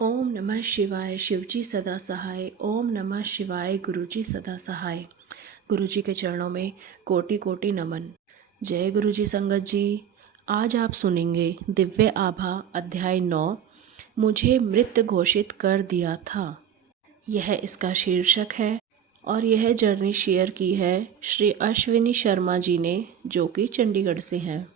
ओम नमः शिवाय। शिवजी सदा सहाय। ओम नमः शिवाय। गुरुजी सदा सहाय। गुरुजी के चरणों में कोटि कोटि नमन। जय गुरुजी संगत जी। आज आप सुनेंगे दिव्य आभा अध्याय 9। मुझे मृत घोषित कर दिया था। यह इसका शीर्षक है और यह जर्नी शेयर की है श्री अश्विनी शर्मा जी ने, जो कि चंडीगढ़ से हैं।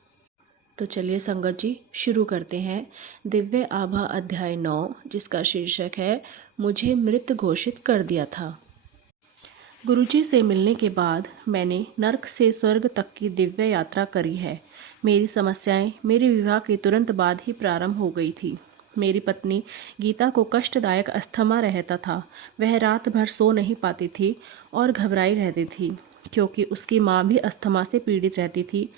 तो चलिए संगत जी शुरू करते हैं दिव्य आभा अध्याय 9, जिसका शीर्षक है मुझे मृत घोषित कर दिया था। गुरुजी से मिलने के बाद मैंने नर्क से स्वर्ग तक की दिव्य यात्रा करी है। मेरी समस्याएं मेरे विवाह के तुरंत बाद ही प्रारंभ हो गई थी। मेरी पत्नी गीता को कष्टदायक अस्थमा रहता था। वह रात भर सो नहीं पाती थी और घबराई रहती थी, क्योंकि उसकी माँ भी अस्थमा से पीड़ित रहती थी।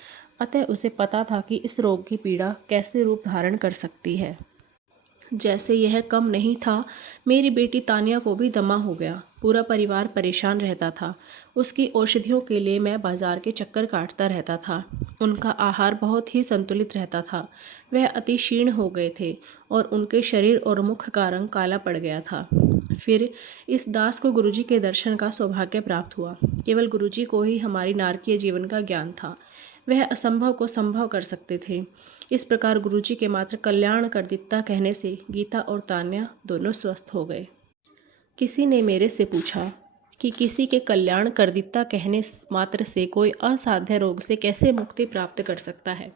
अतः उसे पता था कि इस रोग की पीड़ा कैसे रूप धारण कर सकती है। जैसे यह कम नहीं था, मेरी बेटी तानिया को भी दमा हो गया। पूरा परिवार परेशान रहता था। उसकी औषधियों के लिए मैं बाजार के चक्कर काटता रहता था। उनका आहार बहुत ही संतुलित रहता था। वह अति क्षीण हो गए थे और उनके शरीर और मुख का रंग काला पड़ गया था। फिर इस दास को गुरुजी के दर्शन का सौभाग्य प्राप्त हुआ। केवल गुरुजी को ही हमारी नारकीय जीवन का ज्ञान था। वह असंभव को संभव कर सकते थे। इस प्रकार गुरुजी के मात्र कल्याण कर दित्ता कहने से गीता और तान्या दोनों स्वस्थ हो गए। किसी ने मेरे से पूछा कि किसी के कल्याण कर दित्ता कहने मात्र से कोई असाध्य रोग से कैसे मुक्ति प्राप्त कर सकता है।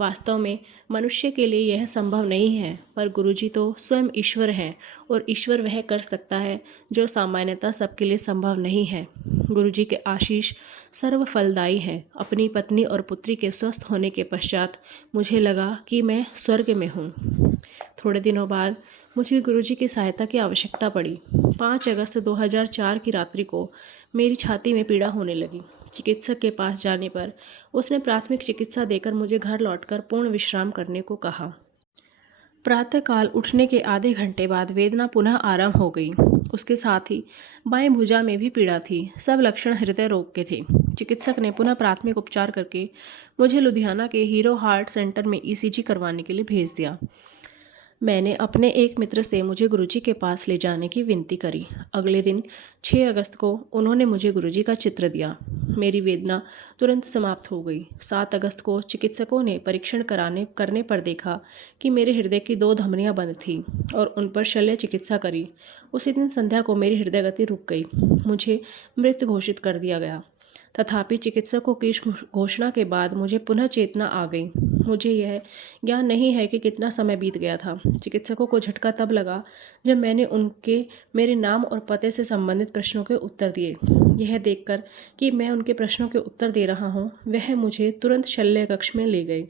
वास्तव में मनुष्य के लिए यह संभव नहीं है, पर गुरुजी तो स्वयं ईश्वर हैं और ईश्वर वह कर सकता है जो सामान्यतः सबके लिए संभव नहीं है। गुरुजी के आशीष सर्व फलदायी हैं। अपनी पत्नी और पुत्री के स्वस्थ होने के पश्चात मुझे लगा कि मैं स्वर्ग में हूँ। थोड़े दिनों बाद मुझे गुरुजी की सहायता की आवश्यकता पड़ी। 5 अगस्त 2004 की रात्रि को मेरी छाती में पीड़ा होने लगी। चिकित्सक के पास जाने पर उसने प्राथमिक चिकित्सा देकर मुझे घर लौटकर पूर्ण विश्राम करने को कहा। प्रातःकाल उठने के आधे घंटे बाद वेदना पुनः आरंभ हो गई। उसके साथ ही बाएं भुजा में भी पीड़ा थी। सब लक्षण हृदय रोग के थे। चिकित्सक ने पुनः प्राथमिक उपचार करके मुझे लुधियाना के हीरो हार्ट सेंटर में ईसीजी करवाने के लिए भेज दिया। मैंने अपने एक मित्र से मुझे गुरुजी के पास ले जाने की विनती करी। अगले दिन 6 अगस्त को उन्होंने मुझे गुरुजी का चित्र दिया। मेरी वेदना तुरंत समाप्त हो गई। 7 अगस्त को चिकित्सकों ने परीक्षण करने पर देखा कि मेरे हृदय की 2 धमनियां बंद थीं और उन पर शल्य चिकित्सा करी। उसी दिन संध्या को मेरी हृदय गति रुक गई। मुझे मृत घोषित कर दिया गया। तथापि चिकित्सकों की इस घोषणा के बाद मुझे पुनः चेतना आ गई। मुझे यह ज्ञान नहीं है कि कितना समय बीत गया था। चिकित्सकों को झटका तब लगा जब मैंने उनके मेरे नाम और पते से संबंधित प्रश्नों के उत्तर दिए। यह देखकर कि मैं उनके प्रश्नों के उत्तर दे रहा हूँ, वह मुझे तुरंत शल्य कक्ष में ले गए।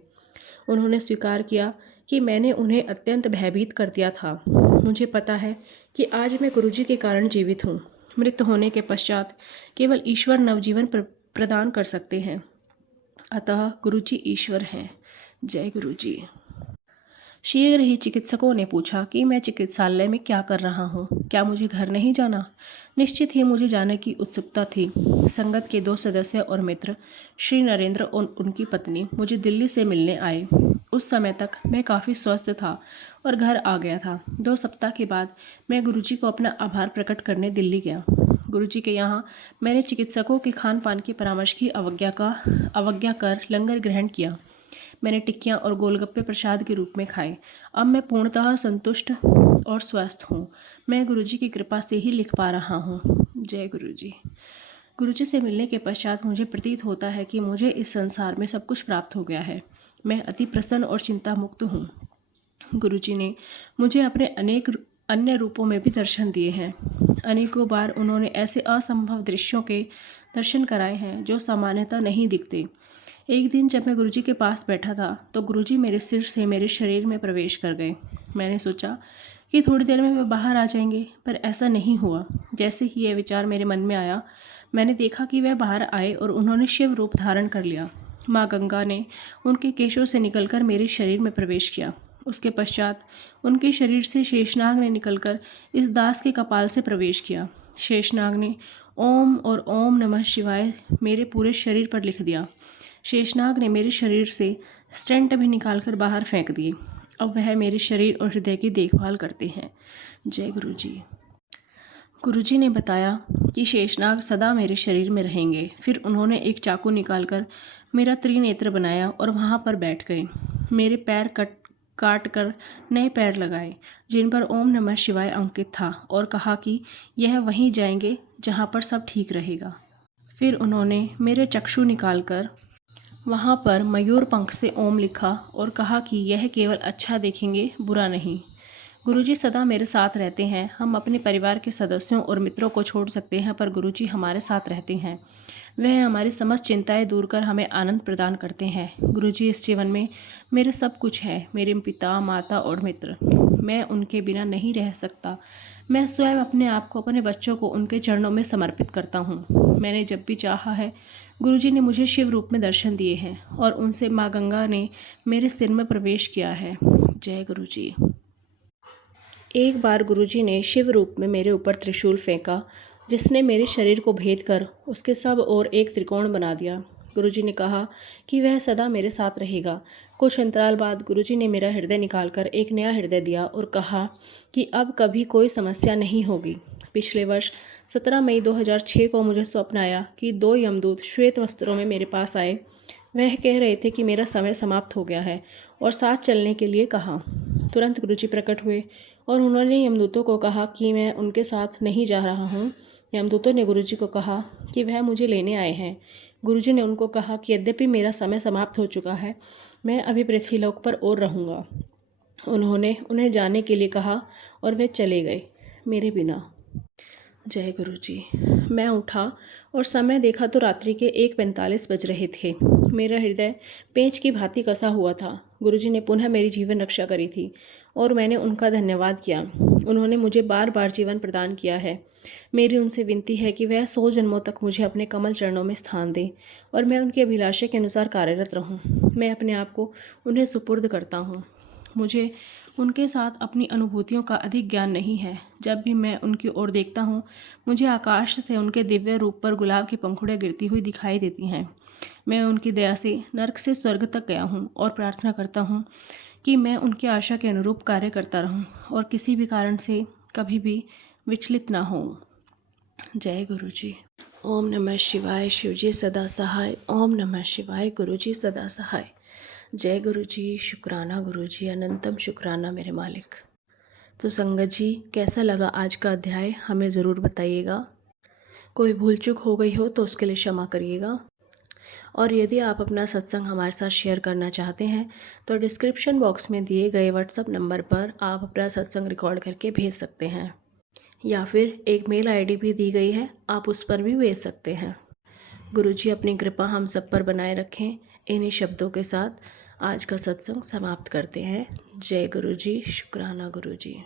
उन्होंने स्वीकार किया कि मैंने उन्हें अत्यंत भयभीत कर दिया था। मुझे पता है कि आज मैं गुरुजी के कारण जीवित हूँ। मृत होने के पश्चात केवल ईश्वर नवजीवन प्रदान कर सकते हैं। अतः गुरुजी ईश्वर हैं। जय गुरुजी। शीघ्र ही चिकित्सकों ने पूछा कि मैं चिकित्सालय में क्या कर रहा हूँ, क्या मुझे घर नहीं जाना। निश्चित ही मुझे जाने की उत्सुकता थी। संगत के 2 सदस्य और मित्र श्री नरेंद्र और उनकी पत्नी मुझे दिल्ली से मिलने आए। उस समय तक मैं काफ़ी स्वस्थ था और घर आ गया था। 2 सप्ताह के बाद मैं गुरुजी को अपना आभार प्रकट करने दिल्ली गया। गुरुजी के यहाँ मैंने चिकित्सकों के खान पान की परामर्श की अवज्ञा कर लंगर ग्रहण किया। मैंने टिक्कियाँ और गोलगप्पे प्रसाद के रूप में खाए। अब मैं पूर्णतः संतुष्ट और स्वस्थ हूँ। मैं गुरुजी की कृपा से ही लिख पा रहा हूँ। जय गुरुजी। गुरुजी से मिलने के पश्चात मुझे प्रतीत होता है कि मुझे इस संसार में सब कुछ प्राप्त हो गया है। मैं अति प्रसन्न और चिंता मुक्त हूँ। गुरुजी ने मुझे अपने अनेक अन्य रूपों में भी दर्शन दिए हैं। अनेकों बार उन्होंने ऐसे असंभव दृश्यों के दर्शन कराए हैं जो सामान्यतः नहीं दिखते। एक दिन जब मैं गुरुजी के पास बैठा था तो गुरुजी मेरे सिर से मेरे शरीर में प्रवेश कर गए। मैंने सोचा कि थोड़ी देर में वे बाहर आ जाएंगे, पर ऐसा नहीं हुआ। जैसे ही यह विचार मेरे मन में आया, मैंने देखा कि वह बाहर आए और उन्होंने शिव रूप धारण कर लिया। माँ गंगा ने उनके केशों से निकलकर मेरे शरीर में प्रवेश किया। उसके पश्चात उनके शरीर से शेषनाग ने निकलकर इस दास के कपाल से प्रवेश किया। शेषनाग ने ओम और ओम नमः शिवाय मेरे पूरे शरीर पर लिख दिया। शेषनाग ने मेरे शरीर से स्टेंट भी निकालकर बाहर फेंक दिए। अब वह मेरे शरीर और हृदय की देखभाल करते हैं। जय गुरु जी। गुरुजी ने बताया कि शेषनाग सदा मेरे शरीर में रहेंगे। फिर उन्होंने एक चाकू निकालकर मेरा त्रिनेत्र बनाया और वहाँ पर बैठ गए। मेरे पैर काट कर नए पैर लगाए जिन पर ओम नमः शिवाय अंकित था और कहा कि यह वहीं जाएंगे जहाँ पर सब ठीक रहेगा। फिर उन्होंने मेरे चक्षु निकालकर वहाँ पर मयूर पंख से ओम लिखा और कहा कि यह केवल अच्छा देखेंगे, बुरा नहीं। गुरुजी सदा मेरे साथ रहते हैं। हम अपने परिवार के सदस्यों और मित्रों को छोड़ सकते हैं, पर गुरुजी हमारे साथ रहते हैं। वह हमारी समस्त चिंताएं दूर कर हमें आनंद प्रदान करते हैं। गुरुजी इस जीवन में मेरे सब कुछ है, मेरे पिता, माता और मित्र। मैं उनके बिना नहीं रह सकता। मैं स्वयं अपने आप को, अपने बच्चों को उनके चरणों में समर्पित करता हूँ। मैंने जब भी चाहा है, गुरुजी ने मुझे शिव रूप में दर्शन दिए हैं और उनसे माँ गंगा ने मेरे सिर में प्रवेश किया है। जय गुरुजी। एक बार गुरुजी ने शिव रूप में मेरे ऊपर त्रिशूल फेंका, जिसने मेरे शरीर को भेद कर उसके सब ओर एक त्रिकोण बना दिया। गुरुजी ने कहा कि वह सदा मेरे साथ रहेगा। कुछ अंतराल बाद गुरुजी ने मेरा हृदय निकालकर एक नया हृदय दिया और कहा कि अब कभी कोई समस्या नहीं होगी। पिछले वर्ष 17 मई 2006 को मुझे स्वप्न आया कि 2 यमदूत श्वेत वस्त्रों में मेरे पास आए। वह कह रहे थे कि मेरा समय समाप्त हो गया है और साथ चलने के लिए कहा। तुरंत गुरुजी प्रकट हुए और उन्होंने यमदूतों को कहा कि मैं उनके साथ नहीं जा रहा हूँ। यमदूतों ने गुरुजी को कहा कि वह मुझे लेने आए हैं। गुरुजी ने उनको कहा कि यद्यपि मेरा समय समाप्त हो चुका है, मैं अभी पृथ्वीलोक पर और रहूँगा। उन्होंने उन्हें जाने के लिए कहा और वे चले गए मेरे बिना। जय गुरुजी। मैं उठा और समय देखा तो रात्रि के 1:45 बज रहे थे। मेरा हृदय पेंच की भांति कसा हुआ था। गुरुजी ने पुनः मेरी जीवन रक्षा करी थी और मैंने उनका धन्यवाद किया। उन्होंने मुझे बार बार जीवन प्रदान किया है। मेरी उनसे विनती है कि वह 100 जन्मों तक मुझे अपने कमल चरणों में स्थान दें और मैं उनकी अभिलाषा के अनुसार कार्यरत रहूं। मैं अपने आप को उन्हें सुपुर्द करता हूं। मुझे उनके साथ अपनी अनुभूतियों का अधिक ज्ञान नहीं है। जब भी मैं उनकी ओर देखता हूँ, मुझे आकाश से उनके दिव्य रूप पर गुलाब की पंखुड़ियाँ गिरती हुई दिखाई देती हैं। मैं उनकी दया से नर्क से स्वर्ग तक गया हूँ और प्रार्थना करता हूँ कि मैं उनकी आशा के अनुरूप कार्य करता रहूँ और किसी भी कारण से कभी भी विचलित ना हो। जय गुरु जी। ओम नमः शिवाय। शिवजी सदा सहाय। ओम नमः शिवाय। गुरुजी सदा सहाय। जय गुरु जी। शुक्राना गुरु जी, अनंतम शुक्राना मेरे मालिक। तो संगत जी, कैसा लगा आज का अध्याय हमें ज़रूर बताइएगा। कोई भूल चूक हो गई हो तो उसके लिए क्षमा करिएगा। और यदि आप अपना सत्संग हमारे साथ शेयर करना चाहते हैं तो डिस्क्रिप्शन बॉक्स में दिए गए व्हाट्सएप नंबर पर आप अपना सत्संग रिकॉर्ड करके भेज सकते हैं, या फिर एक मेल आईडी भी दी गई है, आप उस पर भी भेज सकते हैं। गुरुजी अपनी कृपा हम सब पर बनाए रखें। इन्हीं शब्दों के साथ आज का सत्संग समाप्त करते हैं। जय गुरु जी। शुक्राना गुरु जी।